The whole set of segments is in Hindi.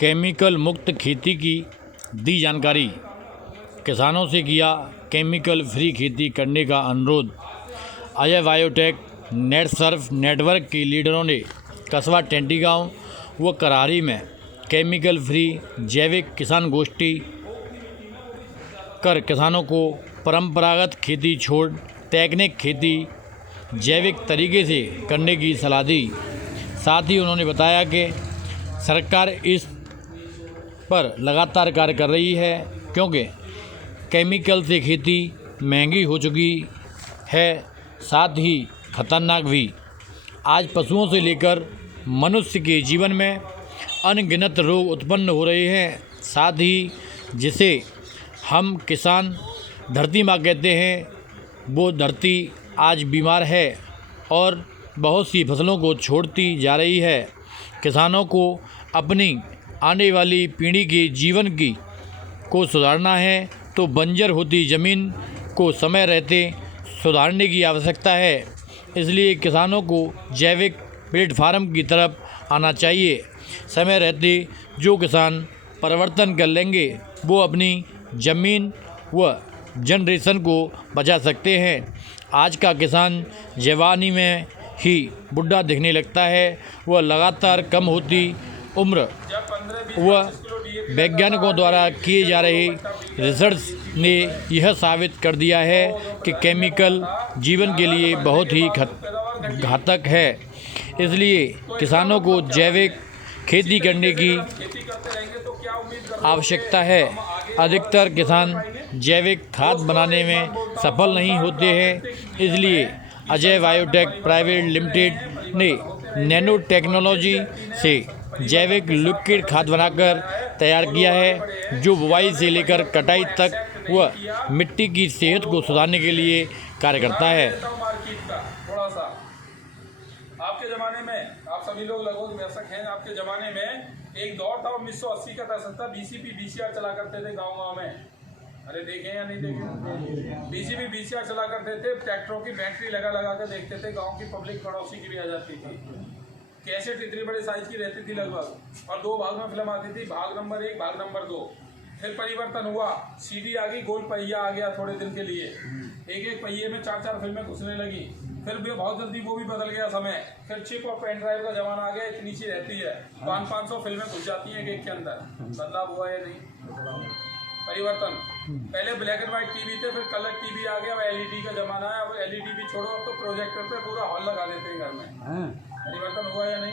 केमिकल मुक्त खेती की दी जानकारी। किसानों से किया केमिकल फ्री खेती करने का अनुरोध। अजय बायोटेक नेटसर्फ नेटवर्क के लीडरों ने कस्बा टेंटी गाँव व करारी में केमिकल फ्री जैविक किसान गोष्ठी कर किसानों को परंपरागत खेती छोड़ तकनीक खेती जैविक तरीके से करने की सलाह दी। साथ ही उन्होंने बताया कि सरकार इस पर लगातार कार्य कर रही है, क्योंकि केमिकल से खेती महंगी हो चुकी है, साथ ही खतरनाक भी। आज पशुओं से लेकर मनुष्य के जीवन में अनगिनत रोग उत्पन्न हो रहे हैं, साथ ही जिसे हम किसान धरती माँ कहते हैं, वो धरती आज बीमार है और बहुत सी फसलों को छोड़ती जा रही है। किसानों को अपनी आने वाली पीढ़ी के जीवन को सुधारना है तो बंजर होती ज़मीन को समय रहते सुधारने की आवश्यकता है। इसलिए किसानों को जैविक प्लेटफार्म की तरफ आना चाहिए। समय रहते जो किसान परिवर्तन कर लेंगे वो अपनी ज़मीन व जनरेशन को बचा सकते हैं। आज का किसान जवानी में ही बुढ़ा दिखने लगता है। वह लगातार कम होती उम्र व वैज्ञानिकों द्वारा किए जा रहे रिसर्च ने यह साबित कर दिया है कि केमिकल जीवन के लिए बहुत ही घातक है। इसलिए किसानों को जैविक खेती करने की आवश्यकता है। अधिकतर किसान जैविक खाद बनाने में सफल नहीं होते हैं, इसलिए अजय बायोटेक प्राइवेट लिमिटेड ने नैनो टेक्नोलॉजी से जैविक लिक्विड खाद बनाकर तैयार किया है, जो बुवाई से लेकर कटाई तक व मिट्टी की सेहत को सुधारने के लिए कार्य करता है। थोड़ा सा आपके ज़माने में आप सभी लोग लगभग वयस्क हैं। आपके ज़माने में एक दौर था 1980 का दशक था, बीसीपी बीसीआर चला करते थे गाँव में। अरे देखें या नहीं देखें, बीसीपी बीसीआर चला करते थे। ट्रैक्टरों की बैटरी लगा कर देखते थे। गांव की पब्लिक पड़ोसी की भी आ जाती थी। कैसेट इतनी बड़े साइज की रहती थी लगभग, और 2 भाग में फिल्म आती थी, भाग नंबर 1 भाग नंबर 2। फिर परिवर्तन हुआ, सीडी आ गई, गोल पहिया आ गया थोड़े दिन के लिए। एक पहिए में 4 फिल्में घुसने लगी। फिर भी बहुत जल्दी वो भी बदल गया समय। फिर चिप और पेन ड्राइव का जमाना आ गया। इतनी सी रहती है, 500 फिल्में घुस जाती हैं एक के अंदर। बदलाव हुआ या नहीं? परिवर्तन। पहले ब्लैक एंड व्हाइट टीवी थे, फिर कलर टीवी आ गया। अब एलईडी का जमाना है। अब एलईडी भी छोड़ो, अब तो प्रोजेक्टर पे पूरा हॉल लगा देते हैं घर में। परिवर्तन हुआ या नहीं?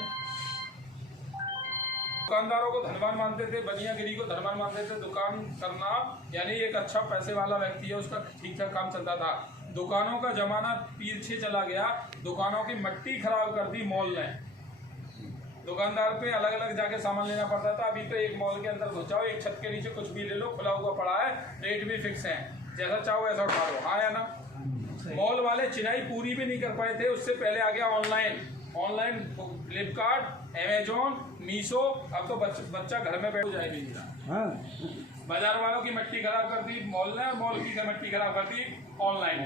दुकानदारों को धनवान मानते थे, बनियागिरी को धनवान मानते थे। दुकान करना यानी एक अच्छा पैसे वाला व्यक्ति है, उसका ठीक ठाक काम चलता था। दुकानों का जमाना पीछे चला गया। दुकानों की मट्टी खराब कर दी मॉल ने। दुकानदार पे अलग अलग जाके सामान लेना पड़ता था। अभी तो एक मॉल के अंदर घुस जाओ, एक छत के नीचे कुछ भी ले लो, खुला हुआ पड़ा है, रेट भी फिक्स है, जैसा चाहो वैसा उठा लो। हाँ या ना? मॉल वाले चिनाई पूरी भी नहीं कर पाए थे, उससे पहले आ गया ऑनलाइन फ्लिपकार्ट, अमेजोन, मीशो। अब तो बच्चा घर में बैठ जाए भी नहीं। बाजार वालों की मट्टी खराब कर दी मॉल ने, और मॉल की मट्टी खराब कर दी ऑनलाइन।